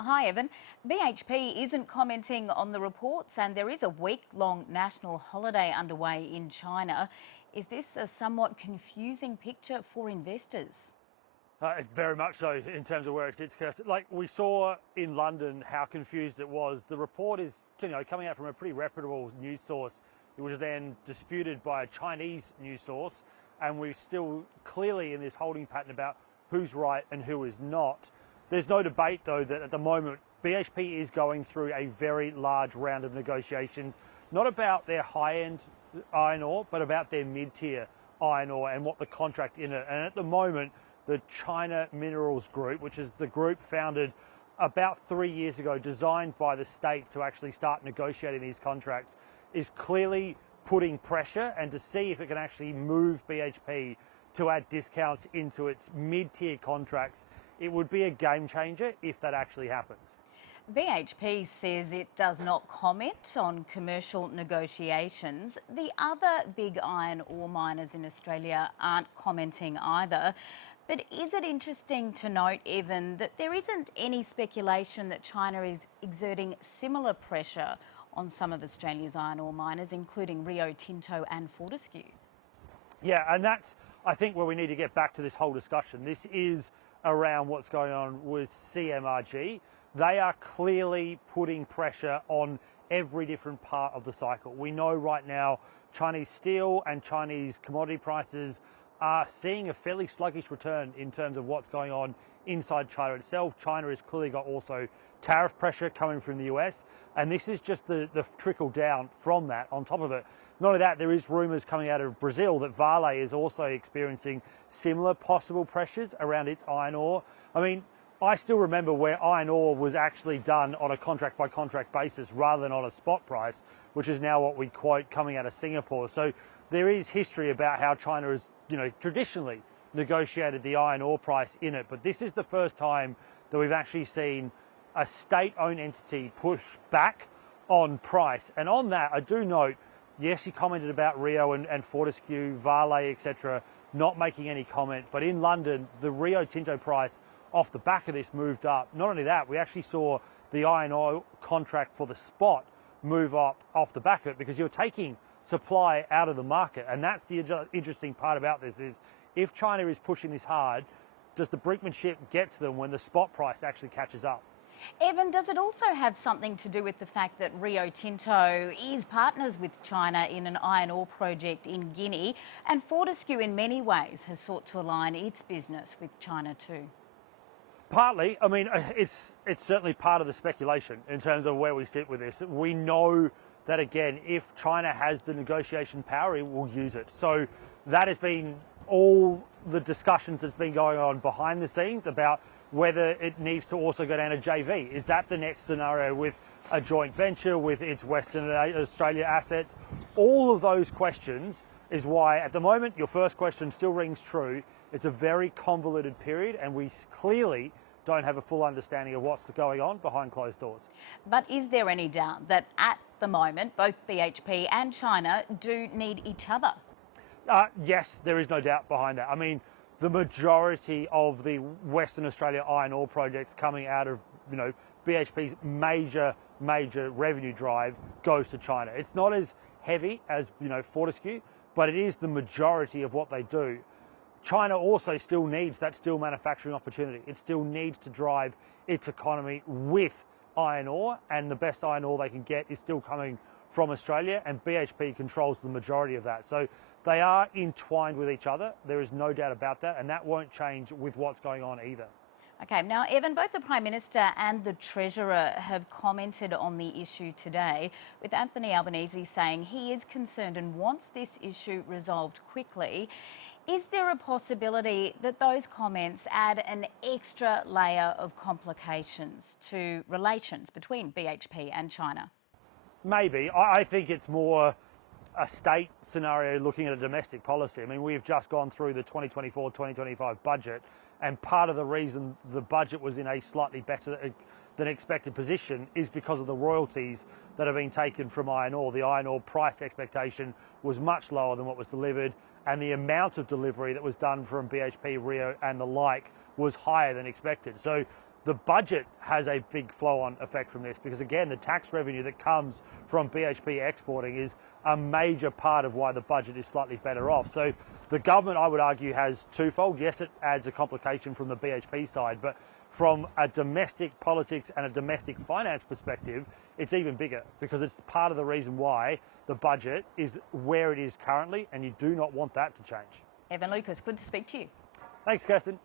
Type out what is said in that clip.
Hi, Evan. BHP isn't commenting on the reports, and there is a week-long national holiday underway in China. Is this a somewhat confusing picture for investors? Very much so in terms of where it sits, Kirsten. Like we saw in London how confused it was. The report is coming out from a pretty reputable news source. It was then disputed by a Chinese news source, and we're still clearly in this holding pattern about who's right and who is not. There's no debate, though, that at the moment BHP is going through a very large round of negotiations, not about their high-end iron ore, but about their mid-tier iron ore and what the contract in it. And at the moment, the China Minerals Group, which is the group founded about 3 years ago, designed by the state to actually start negotiating these contracts, is clearly putting pressure and to see if it can actually move BHP to add discounts into its mid-tier contracts. It would be a game changer if that actually happens. BHP says it does not comment on commercial negotiations. The other big iron ore miners in Australia aren't commenting either. But is it interesting to note, Evan, that there isn't any speculation that China is exerting similar pressure on some of Australia's iron ore miners, including Rio Tinto and Fortescue? Yeah, and that's, I think, where we need to get back to this whole discussion. This is around what's going on with CMRG. They are clearly putting pressure on every different part of the cycle. We know right now Chinese steel and Chinese commodity prices are seeing a fairly sluggish return in terms of what's going on inside China itself. China has clearly got also tariff pressure coming from the US, and this is just the trickle down from that. On top of it, not only that, there is rumours coming out of Brazil that Vale is also experiencing similar possible pressures around its iron ore. I mean, I still remember where iron ore was actually done on a contract by contract basis rather than on a spot price, which is now what we quote coming out of Singapore. So there is history about how China has, traditionally negotiated the iron ore price in it. But this is the first time that we've actually seen a state-owned entity push back on price. And on that, I do note, yes, he commented about Rio and Fortescue, Vale, etc., not making any comment. But in London, the Rio Tinto price off the back of this moved up. Not only that, we actually saw the iron ore contract for the spot move up off the back of it because you're taking supply out of the market. And that's the interesting part about this is if China is pushing this hard, does the brinkmanship get to them when the spot price actually catches up? Evan, does it also have something to do with the fact that Rio Tinto is partners with China in an iron ore project in Guinea, and Fortescue in many ways has sought to align its business with China too? Partly. I mean, it's certainly part of the speculation in terms of where we sit with this. We know that, again, if China has the negotiation power, it will use it. So that has been all the discussions that's been going on behind the scenes about whether it needs to also go down a JV. Is that the next scenario with a joint venture with its Western Australia assets? All of those questions is why, at the moment, your first question still rings true. It's a very convoluted period, and we clearly don't have a full understanding of what's going on behind closed doors. But is there any doubt that at the moment, both BHP and China do need each other? Yes, there is no doubt behind that. I mean, the majority of the Western Australia iron ore projects coming out of, BHP's major revenue drive goes to China. It's not as heavy as, Fortescue, but it is the majority of what they do. China also still needs that steel manufacturing opportunity. It still needs to drive its economy with iron ore, and the best iron ore they can get is still coming from Australia, and BHP controls the majority of that. So they are entwined with each other. There is no doubt about that, and that won't change with what's going on either. Okay, now, Evan, both the Prime Minister and the Treasurer have commented on the issue today, with Anthony Albanese saying he is concerned and wants this issue resolved quickly. Is there a possibility that those comments add an extra layer of complications to relations between BHP and China? Maybe. I think it's more a state scenario looking at a domestic policy. I mean, we've just gone through the 2024-2025 budget, and part of the reason the budget was in a slightly better than expected position is because of the royalties that have been taken from iron ore. The iron ore price expectation was much lower than what was delivered, and the amount of delivery that was done from BHP, Rio and the like was higher than expected. So The budget has a big flow-on effect from this because, again, the tax revenue that comes from BHP exporting is a major part of why the budget is slightly better off. So the government, I would argue, has twofold. Yes, it adds a complication from the BHP side, but from a domestic politics and a domestic finance perspective, it's even bigger because it's part of the reason why the budget is where it is currently, and you do not want that to change. Evan Lucas, good to speak to you. Thanks, Kirsten.